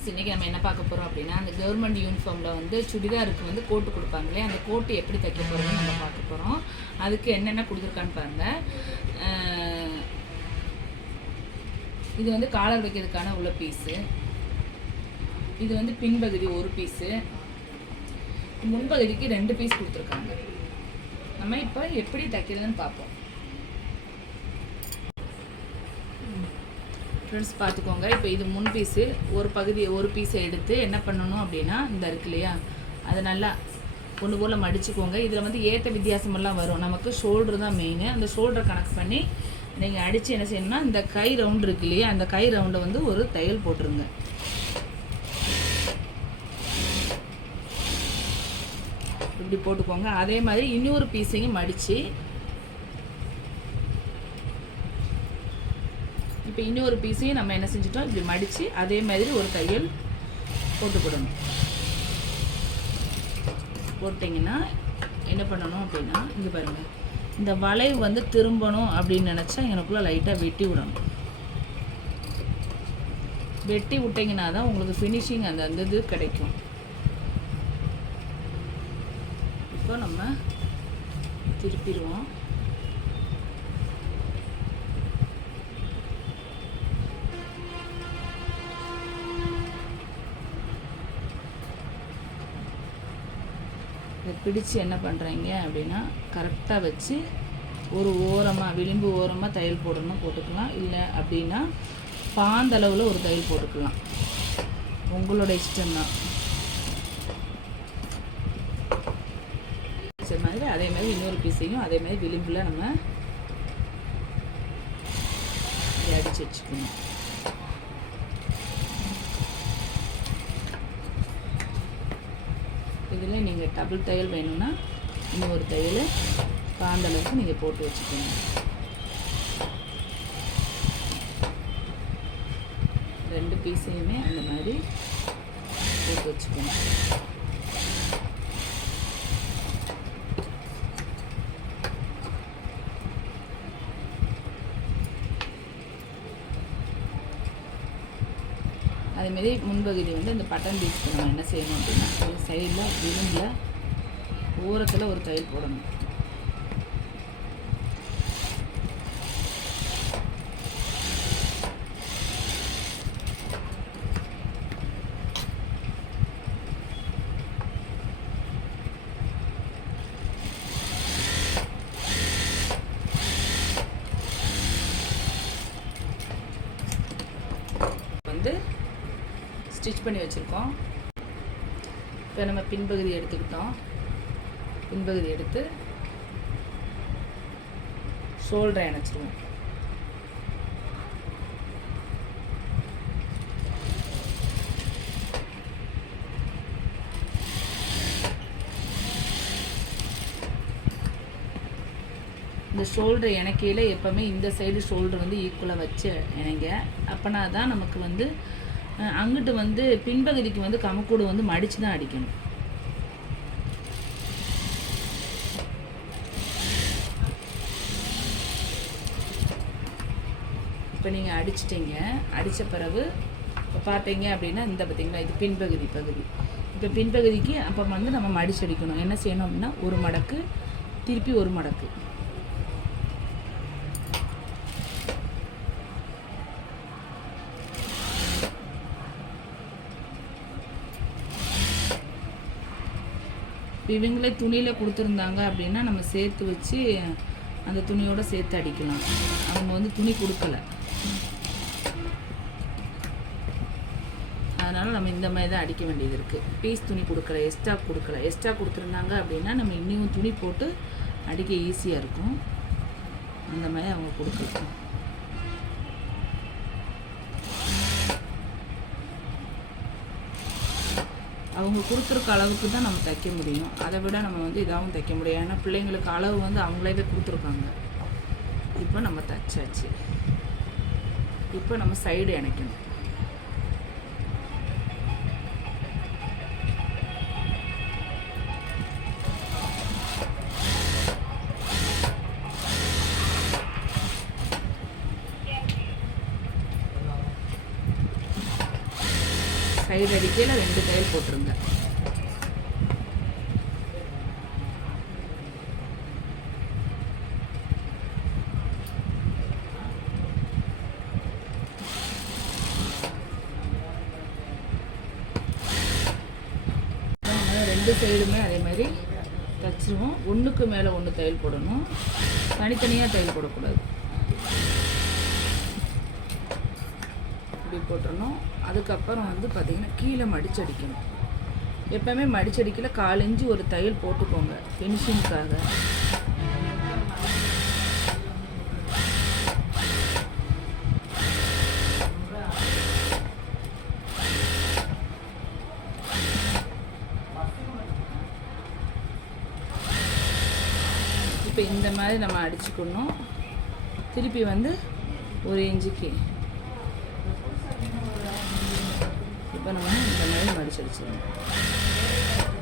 Friends இன்றைக்கி நம்ம என்ன பார்க்க போகிறோம் அப்படின்னா அந்த கவர்மெண்ட் யூனிஃபார்மில் வந்து சுடிதாருக்கு வந்து கோட்டு கொடுப்பாங்களே அந்த கோட்டு எப்படி தைக்க போகிறோம்னு நம்ம பார்க்க போகிறோம் அதுக்கு என்னென்ன கொடுத்துருக்கான்னு பாருங்கள் இது வந்து காலர் வைக்கிறதுக்கான உள்ள பீஸு இது வந்து பின்பகுதி ஒரு பீஸு முன்பகுதிக்கு ரெண்டு பீஸ் கொடுத்துருக்காங்க. நம்ம இப்போ எப்படி தைக்கிறதுன்னு பார்ப்போம். ஃப்ரெண்ட்ஸ் பார்த்துக்கோங்க. இப்போ இது முன் பீஸு ஒரு பகுதி ஒரு பீஸை எடுத்து என்ன பண்ணணும் அப்படின்னா இந்த இருக்கு இல்லையா? அதை நல்லா ஒன்று போல் மடிச்சுக்கோங்க. இதில் வந்து ஏற்ற வித்தியாசமெல்லாம் வரும். நமக்கு ஷோல்டர் தான் மெயின் அந்த ஷோல்டரை கணக்கு பண்ணி நீங்கள் அடித்து என்ன செய்யணும்னா இந்த கை ரவுண்ட் இருக்கு இல்லையா? அந்த கை ரவுண்டை வந்து ஒரு தையல் போட்டுருங்க. இப்படி போட்டுக்கோங்க. அதே மாதிரி இன்னொரு பீஸையும் மடித்து இப்போ இன்னொரு பீஸையும் நம்ம என்ன செஞ்சிட்டோம்? இப்படி மடித்து அதே மாதிரி ஒரு தையல் போட்டுக்கிடணும் போட்டிங்கன்னா என்ன பண்ணணும் அப்படின்னா இங்கே பாருங்கள் இந்த வளைவு வந்து திரும்பணும் அப்படின்னு நினச்சா எனக்குள்ளே லைட்டாக வெட்டி விடணும். வெட்டி விட்டிங்கன்னா தான் உங்களுக்கு ஃபினிஷிங் அந்த அந்த இது கிடைக்கும். இப்போ நம்ம திருப்பிடுவோம். பிடிச்சு என்ன பண்ணுறீங்க அப்படின்னா கரெக்டாக வச்சு ஒரு ஓரமாக விளிம்பு ஓரமாக தையல் போடணும் போட்டுக்கலாம். இல்லை அப்படின்னா பாந்தளவில் ஒரு தையல் போட்டுக்கலாம். உங்களோட இஷ்டம்தான். தான் மாதிரி அதே மாதிரி இன்னொரு பீஸையும் அதே மாதிரி விளிம்பில் நம்ம அடிச்சு வச்சுக்கணும். இதில் நீங்கள் டபுள் தையல் வேணும்னா இன்னொரு தையல் காந்தளவுக்கு நீங்கள் போட்டு வச்சுக்கோங்க. ரெண்டு பீஸையுமே அந்த மாதிரி போட்டு வச்சுக்கணும் அதேமாரி முன்பகுதி வந்து அந்த பட்டன் பீஸ்க்கு நம்ம என்ன செய்யணும் அப்படின்னா ஒரு சைடில் விளிம்பில் ஓரத்தில் ஒரு தையல் போடணும். வந்து ஸ்டிச் பண்ணி வச்சுருக்கோம். இப்போ நம்ம பின்பகுதி எடுத்துக்கிட்டோம். பின்பகுதி எடுத்து ஷோல்டரை இணைச்சிருவோம் இந்த ஷோல்டர் இணைக்கையில் எப்போவுமே இந்த சைடு ஷோல்டர் வந்து ஈக்குவலாக வச்சு இணைங்க. அப்போனா தான் நமக்கு வந்து அங்கிட்டு வந்து பின்பகுதிக்கு வந்து கமக்கூடு வந்து மடித்து தான் அடிக்கணும். இப்போ நீங்கள் அடிச்சிட்டிங்க. அடித்த பிறகு இப்போ பார்த்தீங்க அப்படின்னா இந்த பார்த்திங்களா இது பின்பகுதி பகுதி. இப்போ பின்பகுதிக்கு அப்போ வந்து நம்ம மடிச்சு அடிக்கணும். என்ன செய்யணும் அப்படின்னா ஒரு மடக்கு திருப்பி ஒரு மடக்கு. இப்போ இவங்களே துணியில் கொடுத்துருந்தாங்க அப்படின்னா நம்ம சேர்த்து வச்சு அந்த துணியோட சேர்த்து அடிக்கலாம். அவங்க வந்து துணி கொடுக்கல. அதனால் நம்ம இந்த மாதிரி தான் அடிக்க வேண்டியது இருக்குது பீஸ் துணி கொடுக்கல எக்ஸ்ட்ரா கொடுக்கல. எக்ஸ்ட்ரா கொடுத்துருந்தாங்க அப்படின்னா நம்ம இன்னும் துணி போட்டு அடிக்க ஈஸியாக இருக்கும். அந்த மாதிரி அவங்க கொடுக்கலாம். அவங்க கொடுத்துருக்க அளவுக்கு தான் நம்ம தைக்க முடியும். அதை விட நம்ம வந்து இதாகவும் தைக்க முடியும். ஏன்னா பிள்ளைங்களுக்கு அளவு வந்து அவங்களே கொடுத்துருக்காங்க. இப்போ நம்ம தைச்சாச்சு. இப்போ நம்ம சைடு இணைக்கணும். சைடு அடிக்கையில் ரெண்டு தையல் போட்டுருங்க ரெண்டு சைடுமே அதே மாதிரி தச்சிருவோம். ஒன்றுக்கு மேலே ஒன்று தையல் போடணும். தனித்தனியாக தையல் போடக்கூடாது. இப்படி போட்டுடணும் அதுக்கப்புறம் வந்து பார்த்திங்கன்னா கீழே மடிச்சடிக்கணும் எப்போவுமே மடிச்சடிக்கல காலஞ்சி இஞ்சி ஒரு தையல் போட்டுக்கோங்க ஃபினிஷிங்க்காக இப்போ இந்த மாதிரி நம்ம அடிச்சுக்கணும். திருப்பி வந்து ஒரு இன்ச்சுக்கு இப்போ நம்ம இந்த மாதிரி மடிச்சு அடிச்சிடணும்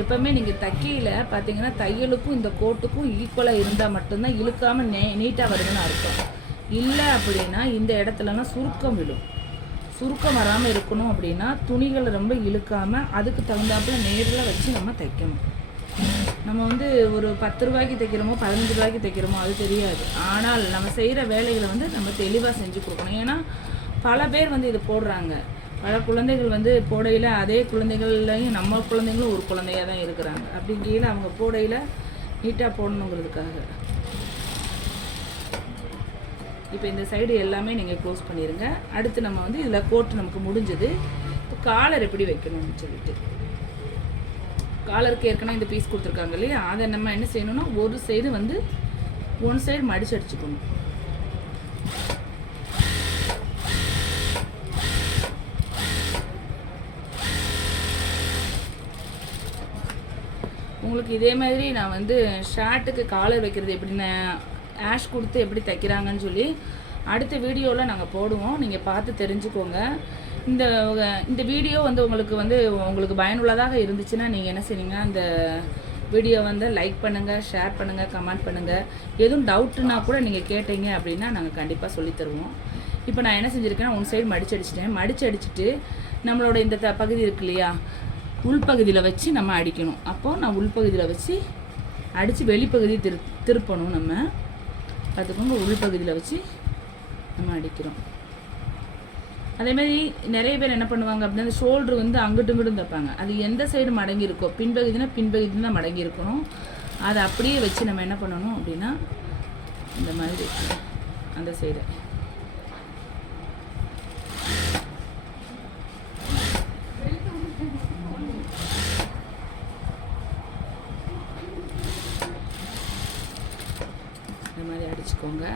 எப்போவுமே நீங்கள் தைக்கையில் பார்த்தீங்கன்னா தையலுக்கும் இந்த கோட்டுக்கும் ஈக்குவலாக இருந்தால் மட்டும்தான் இழுக்காமல் நே நீட்டாக வருதுன்னு அர்த்தம். இல்லை அப்படின்னா இந்த இடத்துலலாம் சுருக்கம் விழும். சுருக்கம் வராமல் இருக்கணும் அப்படின்னா துணிகளை ரொம்ப இழுக்காமல் அதுக்கு தகுந்தாப்புல நேரில் வச்சு நம்ம தைக்கணும். நம்ம வந்து ஒரு பத்து ரூபாய்க்கு தைக்கிறோமோ பதினஞ்சு ரூபாய்க்கு தைக்கிறோமோ அது தெரியாது. ஆனால் நம்ம செய்கிற வேலைகளை வந்து நம்ம தெளிவாக செஞ்சு கொடுக்கணும். ஏன்னா பல பேர் வந்து இது போடுறாங்க. பல குழந்தைகள் வந்து போடையில் அதே குழந்தைகள்லையும் நம்ம குழந்தைங்களும் ஒரு குழந்தையாக தான் இருக்கிறாங்க. அப்படிங்கையில் அவங்க போடையில் நீட்டாக போடணுங்கிறதுக்காக. இப்போ இந்த சைடு எல்லாமே நீங்கள் க்ளோஸ் பண்ணிடுங்க அடுத்து நம்ம வந்து இதில் கோட்டு நமக்கு முடிஞ்சது. இப்போ காலர் எப்படி வைக்கணும்னு சொல்லிட்டு. காலருக்கு ஏற்கனவே இந்த பீஸ் கொடுத்துருக்காங்க இல்லையா? அதை நம்ம என்ன செய்யணும்னா ஒரு சைடு வந்து ஒன் சைடு மடிச்சு அடிச்சுக்கணும். உங்களுக்கு இதே மாதிரி நான் வந்து ஷர்ட்டுக்கு காலர் வைக்கிறது எப்படின்னு ஆஷ் கொடுத்து எப்படி தைக்கிறாங்கன்னு சொல்லி அடுத்த வீடியோவில் நாங்கள் போடுவோம். நீங்கள் பார்த்து தெரிஞ்சுக்கோங்க. இந்த இந்த வீடியோ வந்து உங்களுக்கு வந்து உங்களுக்கு பயனுள்ளதாக இருந்துச்சுன்னா நீங்கள் என்ன செய்வீங்க? அந்த வீடியோ வந்து லைக் பண்ணுங்கள் ஷேர் பண்ணுங்கள் கமெண்ட் பண்ணுங்கள் எதுவும் டவுட்டுனா கூட நீங்கள் கேட்டீங்க அப்படின்னா நாங்கள் கண்டிப்பாக சொல்லித்தருவோம் இப்போ நான் என்ன செஞ்சுருக்கேன்னா உன் சைடு மடிச்சு அடிச்சிட்டேன். மடிச்சு அடிச்சுட்டு நம்மளோட இந்த த பகுதி இருக்கு இல்லையா? உள்பகுதியில் வச்சு நம்ம அடிக்கணும். அப்போது நான் உள்பகுதியில் வச்சு அடித்து வெளிப்பகுதி திரு திருப்பணும் நம்ம. பார்த்துக்கோங்க உள்பகுதியில் வச்சு நம்ம அடிக்கிறோம். அதேமாதிரி நிறைய பேர் என்ன பண்ணுவாங்க அப்படின்னா அந்த ஷோல்டர் வந்து அங்கிட்டும் இங்கிட்டும் தைப்பாங்க. அது எந்த சைடு மடங்கி இருக்கோ பின்பகுதினா பின்பகுதி தான் மடங்கி இருக்கணும். அதை அப்படியே வச்சு நம்ம என்ன பண்ணணும் அப்படின்னா இந்த மாதிரி அந்த சைடு வச்சுக்கோங்க.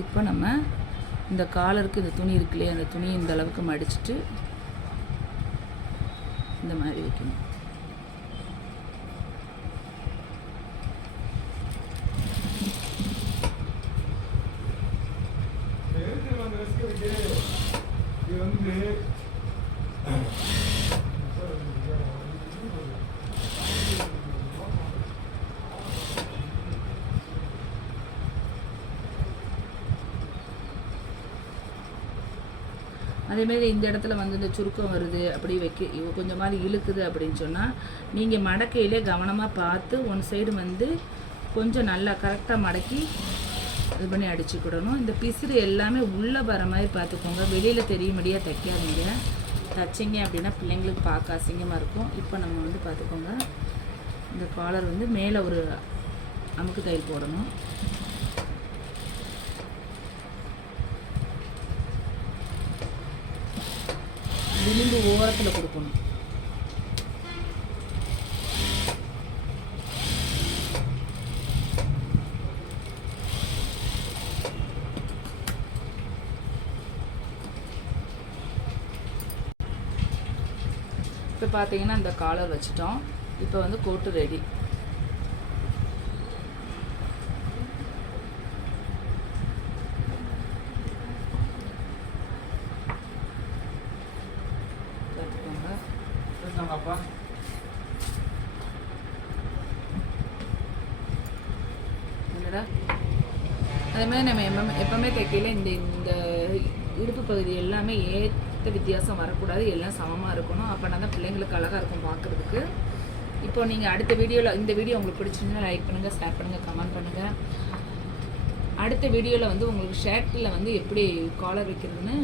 இப்போ நம்ம இந்த காலருக்கு இந்த துணி இருக்கு இல்லையா அந்த துணி இந்த அளவுக்கு மடிச்சிட்டு இந்த மாதிரி வைக்கணும். அதேமாரி இந்த இடத்துல வந்து இந்த சுருக்கம் வருது அப்படி வைக்க இவ கொஞ்சம் மாதிரி இழுக்குது அப்படின்னு சொன்னால் நீங்கள் மடக்கையிலே கவனமாக பார்த்து ஒன் சைடு வந்து கொஞ்சம் நல்லா கரெக்டாக மடக்கி இது பண்ணி அடிச்சுக்கிடணும். இந்த பிசிறு எல்லாமே உள்ளே வர மாதிரி பார்த்துக்கோங்க. வெளியில் தெரியும்படியாக தைக்காதீங்க. தைச்சிங்க அப்படின்னா பிள்ளைங்களுக்கு பார்க்க அசிங்கமாக இருக்கும். இப்போ நம்ம வந்து பார்த்துக்கோங்க. இந்த காலர் வந்து மேலே ஒரு அமுக்கு தையல் போடணும். விளிம்பு ஓரத்தில் கொடுக்கணும். இப்போ பார்த்தீங்கன்னா இந்த காலர் வச்சுட்டோம். இப்போ வந்து கோட்டு ரெடி பார்த்துக்கோங்க பேசுனாங்கப்பா அழகாக அதே மாதிரி நம்ம எப்பவுமே எப்பவுமே தைக்கையில் இந்த இந்த இடுப்பு பகுதி எல்லாமே ஏற்ற வித்தியாசம் வரக்கூடாது. எல்லாம் சமமாக இருக்கணும். அப்போனா தான் பிள்ளைங்களுக்கு அழகாக இருக்கும் பார்க்குறதுக்கு இப்போ நீங்கள் அடுத்த வீடியோவில் இந்த வீடியோ உங்களுக்கு பிடிச்சிருந்தா லைக் பண்ணுங்கள் ஷேர் பண்ணுங்கள் கமெண்ட் பண்ணுங்கள் அடுத்த வீடியோவில் வந்து உங்களுக்கு ஷர்ட்டில் வந்து எப்படி காலர் வைக்கிறதுன்னு